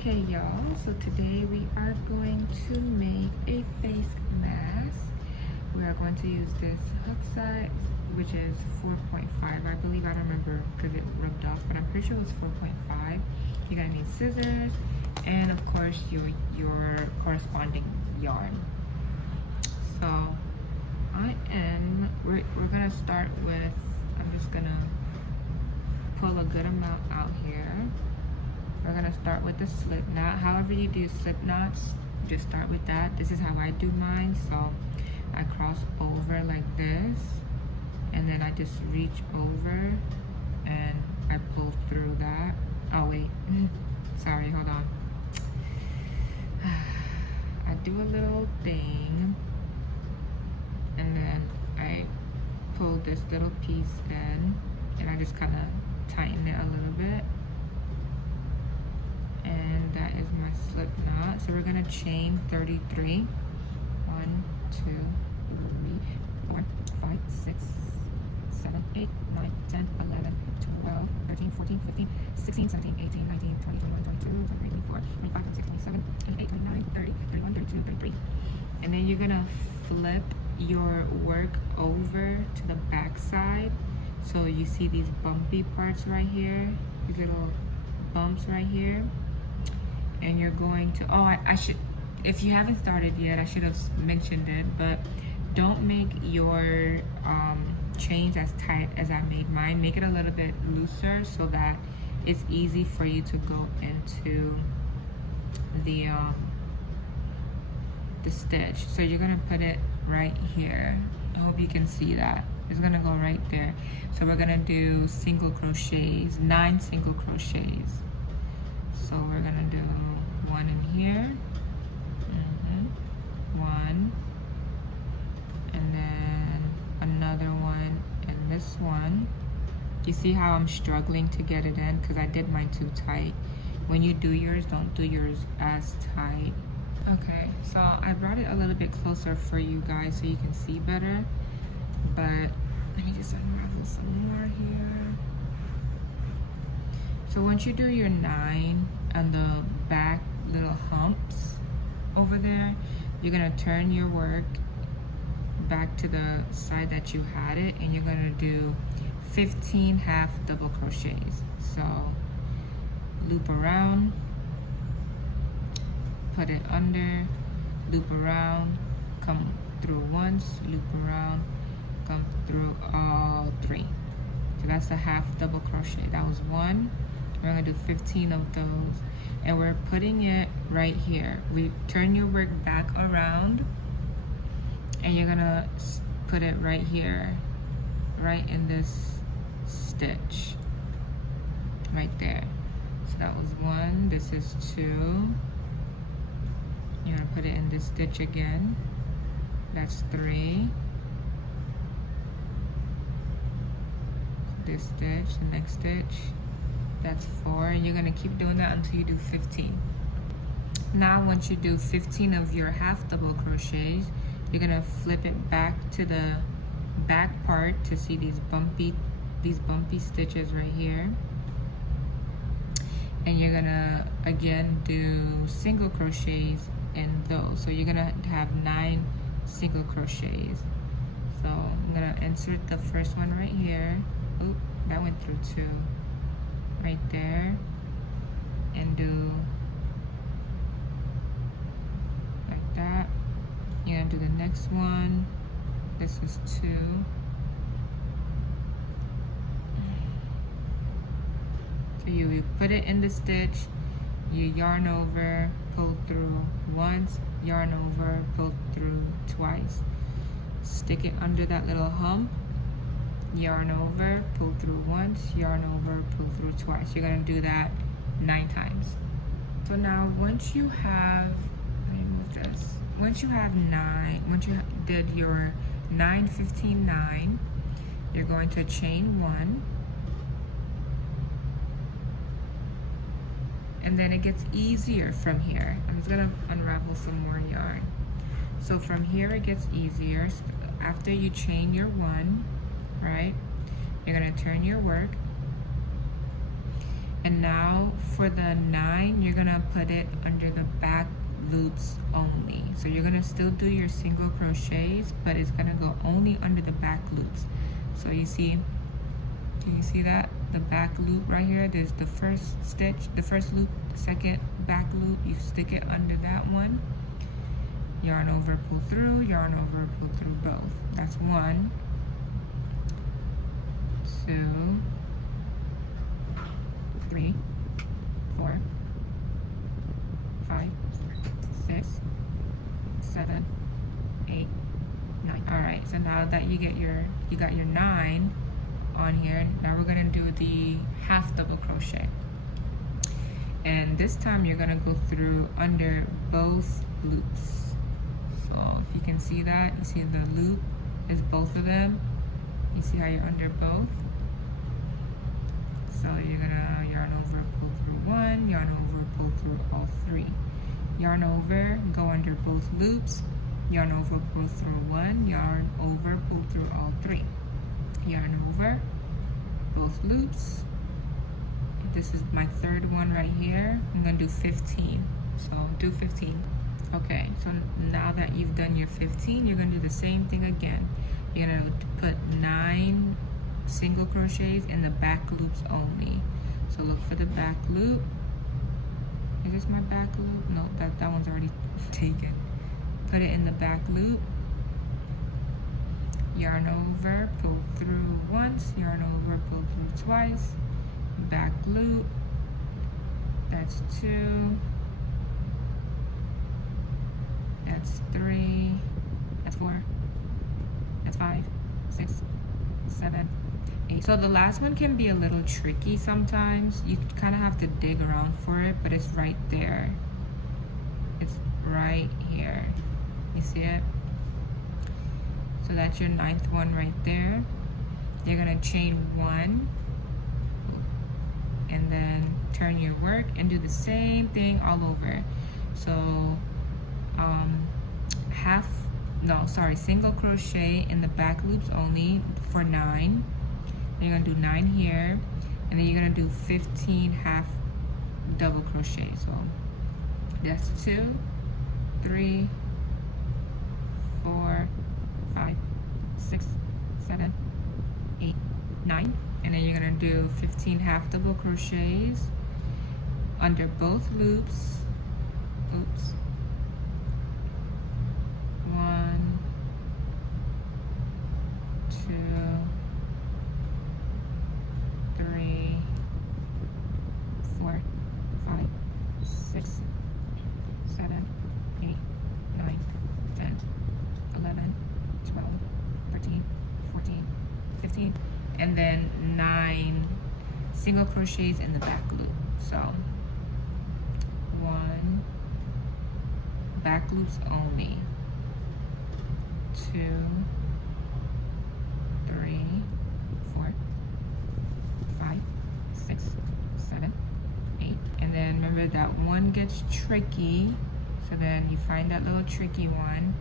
Okay, y'all, so today we are going to make a face mask. We are going to use this hook size, which is 4.5, I believe. I don't remember because it rubbed off, but I'm pretty sure it was 4.5. You're gonna need scissors and of course your corresponding yarn. So we're gonna start with, I'm just gonna pull a good amount out here. We're gonna start with the slip knot. However you do slip knots, just start with that. This is how I do mine. So I cross over like this, and then I just reach over and I pull through that. Oh wait, sorry, hold on. I do a little thing, and then I pull this little piece in, and I just kind of tighten it a little bit. And that is my slip knot. So we're gonna chain 33. 1, 2, 3, 4, 5, 6, 7, 8, 9, 10, 11, 12, 13, 14, 15, 16, 17, 18, 19, 20, 21, 22, 23, 24, 25, 26, 27, 28, 29, 30, 31, 32, 33. And then you're gonna flip your work over to the back side. So you see these bumpy parts right here, these little bumps right here. And you're going to, I should, if you haven't started yet, I should have mentioned it, but don't make your chains as tight as I made mine. Make it a little bit looser so that it's easy for you to go into the stitch. So you're gonna put it right here. I hope you can see that. It's gonna go right there. So we're gonna do single crochets, 9 single crochets. So we're gonna do 1 in here, 1, and then another one in this one. You see how I'm struggling to get it in because I did mine too tight. When you do yours, don't do yours as tight. Okay, so I brought it a little bit closer for you guys so you can see better, but let me just unravel some more here. So once you do your 9 on the back little humps over there, you're gonna turn your work back to the side that you had it, and you're gonna do 15 half double crochets. So loop around, put it under, loop around, come through once, loop around, come through all 3. So that's a half double crochet. That was 1. We're gonna do 15 of those, and we're putting it right here. We turn your work back around, and you're gonna put it right here, right in this stitch, right there. So that was 1, this is 2. You're gonna put it in this stitch again. That's 3. This stitch, the next stitch. That's 4, and you're gonna keep doing that until you do 15. Now once you do 15 of your half double crochets, you're gonna flip it back to the back part to see these bumpy stitches right here. And you're gonna again do single crochets in those. So you're gonna have 9 single crochets. So I'm gonna insert the first one right here. Oop, that went through 2. Right there, and do like that. You're gonna do the next one. This is 2. So you put it in the stitch, you yarn over, pull through once, yarn over, pull through twice. Stick it under that little hump, yarn over, pull through once, yarn over, pull through twice. You're gonna do that 9 times. So now once you have, let me move this. Once you have 9, once you did your 9, 15, 9, you're going to chain 1. And then it gets easier from here. I'm just gonna unravel some more yarn. So from here it gets easier. After you chain your 1, right? You're gonna turn your work, And now for the 9, you're gonna put it under the back loops only. So you're gonna still do your single crochets, but it's gonna go only under the back loops. So you see, can you see that? The back loop right here, there's the first stitch, the first loop, the second back loop, you stick it under that one. Yarn over, pull through, yarn over, pull through both. That's 1, 2, 3, 4, 5, 6, 7, 8, 9. All right, so now that you got your 9 on here, now we're gonna do the half double crochet. And this time you're gonna go through under both loops. So if you can see that, you see the loop is both of them. You see how you're under both? So you're gonna yarn over, pull through 1, yarn over, pull through all 3. Yarn over, go under both loops, yarn over, pull through 1, yarn over, pull through all 3. Yarn over, both loops. This is my 3rd one right here. I'm gonna do 15. So do 15. Okay, so now that you've done your 15, you're gonna do the same thing again. You're gonna put 9 single crochets in the back loops only. So look for the back loop. Is this my back loop? No, that one's already taken. Put it in the back loop. Yarn over, pull through once, yarn over, pull through twice. Back loop. That's 2. That's 3. That's 4. That's 5, 6, 7, 8. So the last one can be a little tricky sometimes. You kind of have to dig around for it, but it's right there. It's right here. You see it? So that's your 9th one right there. You're gonna chain 1 and then turn your work and do the same thing all over. So single crochet in the back loops only for 9. Then you're gonna do 9 here, and then you're gonna do 15 half double crochet. So that's 2, 3, 4, 5, 6, 7, 8, 9. And then you're gonna do 15 half double crochets under both loops. Oops. 1, 2, 3, 4, 5, 6, 7, 8, 9, 10, 11, 12, 13, 14, 15, and then 9 single crochets in the back loop. So 1, back loops only, 2, 3, 4, 5, 6, 7, 8. And then remember that one gets tricky, so then you find that little tricky one,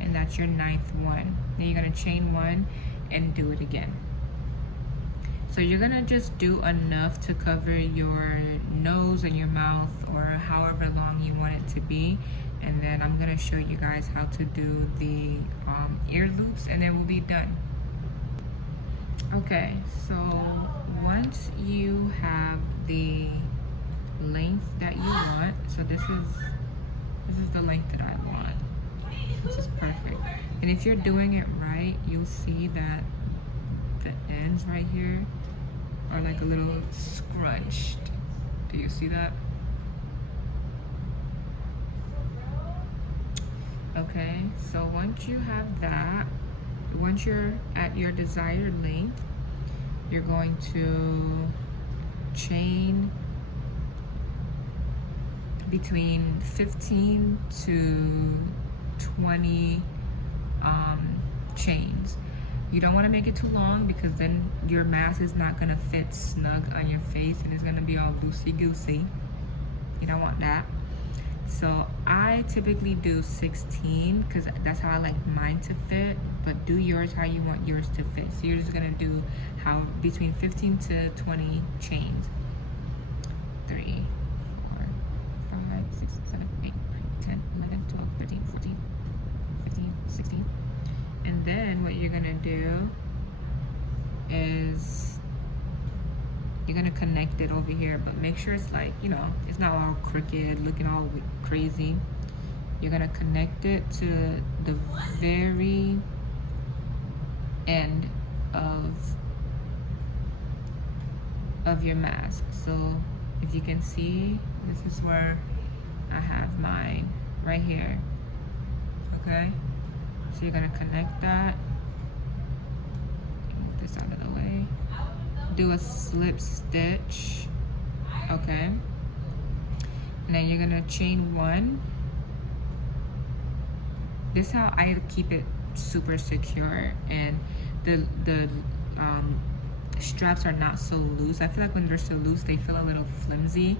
and that's your 9th one. Then you're gonna chain 1 and do it again. So you're gonna just do enough to cover your nose and your mouth, or however long you want it to be. And then I'm gonna show you guys how to do the ear loops, and then we'll be done. Okay, so once you have the length that you want, so this is the length that I want. This is perfect. And if you're doing it right, you'll see that the ends right here are like a little scrunched. Do you see that? Okay, so once you have that, once you're at your desired length, you're going to chain between 15 to 20 chains. You don't want to make it too long, because then your mask is not going to fit snug on your face and it's going to be all loosey-goosey. You don't want that. So I typically do 16 because that's how I like mine to fit, but do yours how you want yours to fit. So you're just gonna do between 15 to 20 chains. 3, 4, 5, 6, 7, 8, 9, 10, 11, 12, 13, 14, 15, 16. And then what you're gonna do is you're gonna connect it over here, but make sure it's like, you know, it's not all crooked, looking all crazy. You're gonna connect it to the very end of your mask. So if you can see, this is where I have mine right here. Okay, so you're gonna connect that. Move this out of the way. Do a slip stitch. Okay, and then you're gonna chain 1. This is how I keep it super secure, and the straps are not so loose. I feel like when they're so loose, they feel a little flimsy.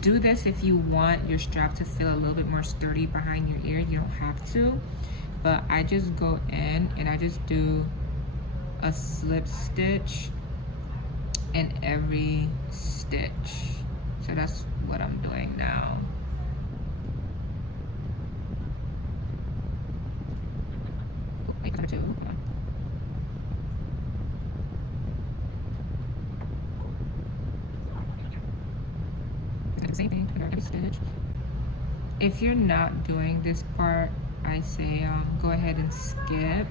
Do this if you want your strap to feel a little bit more sturdy behind your ear. You don't have to, but I just go in and I just do a slip stitch in every stitch. So that's what I'm doing now. Wait, number 2. Come on. Same thing with every stitch. If you're not doing this part, I say go ahead and skip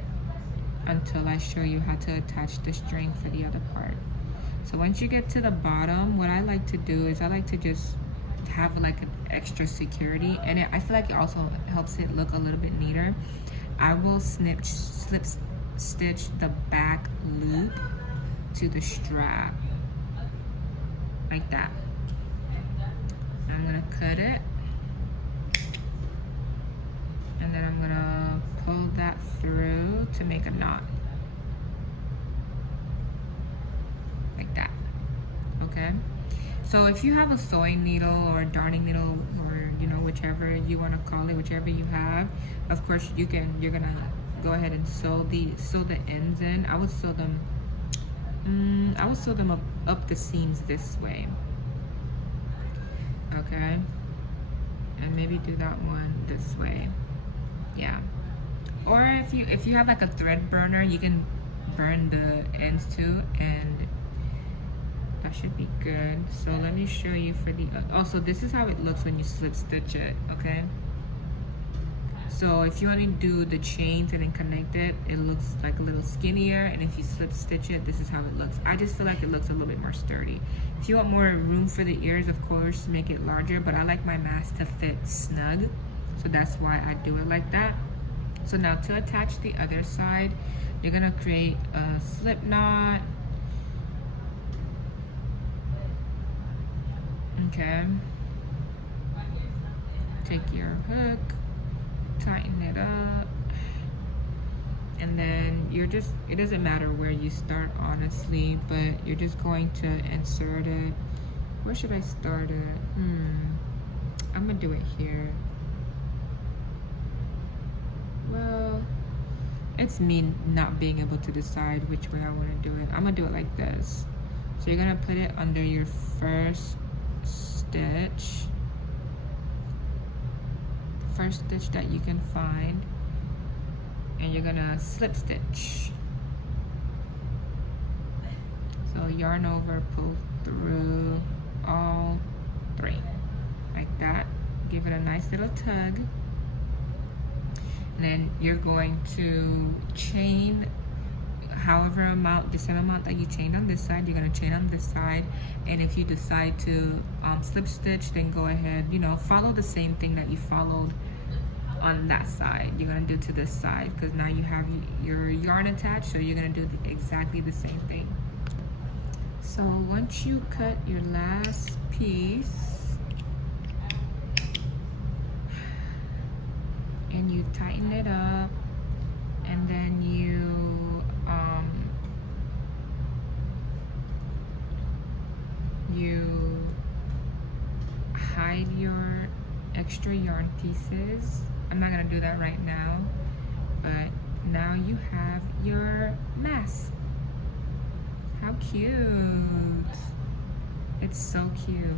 until I show you how to attach the string for the other part. So once you get to the bottom, what I like to do is I like to just have like an extra security, and I feel like it also helps it look a little bit neater. I will slip stitch the back loop to the strap like that. I'm gonna cut it, and then I'm gonna pull that through to make a knot like that. Okay, so if you have a sewing needle or a darning needle, or you know, whichever you want to call it, whichever you have, of course you're gonna go ahead and sew the ends in. I would sew them up the seams this way. Okay, and maybe do that one this way. Yeah, or if you have like a thread burner, you can burn the ends too, and that should be good. So let me show you for the also this is how it looks when you slip stitch it. Okay, so if you want to do the chains and then connect it, it looks like a little skinnier, and if you slip stitch it, this is how it looks. I just feel like it looks a little bit more sturdy. If you want more room for the ears, of course, make it larger, but I like my mask to fit snug, so that's why I do it like that. So now to attach the other side, you're gonna create a slip knot. Okay, take your hook, tighten it up, and then it doesn't matter where you start, honestly, but you're just going to insert it. Where should I start it? I'm gonna do it here. Well, it's me not being able to decide which way I want to do it. I'm gonna do it like this. So you're gonna put it under your first stitch, that you can find, and you're gonna slip stitch. So yarn over, pull through all 3 like that. Give it a nice little tug, and then you're going to chain the same amount that you chained on this side. You're going to chain on this side, and if you decide to slip stitch, then go ahead, you know, follow the same thing that you followed on that side. You're going to do to this side, because now you have your yarn attached, so you're going to do exactly the same thing. So once you cut your last piece and you tighten it up, and then you hide your extra yarn pieces. I'm not gonna do that right now, but now you have your mask. How cute! It's so cute.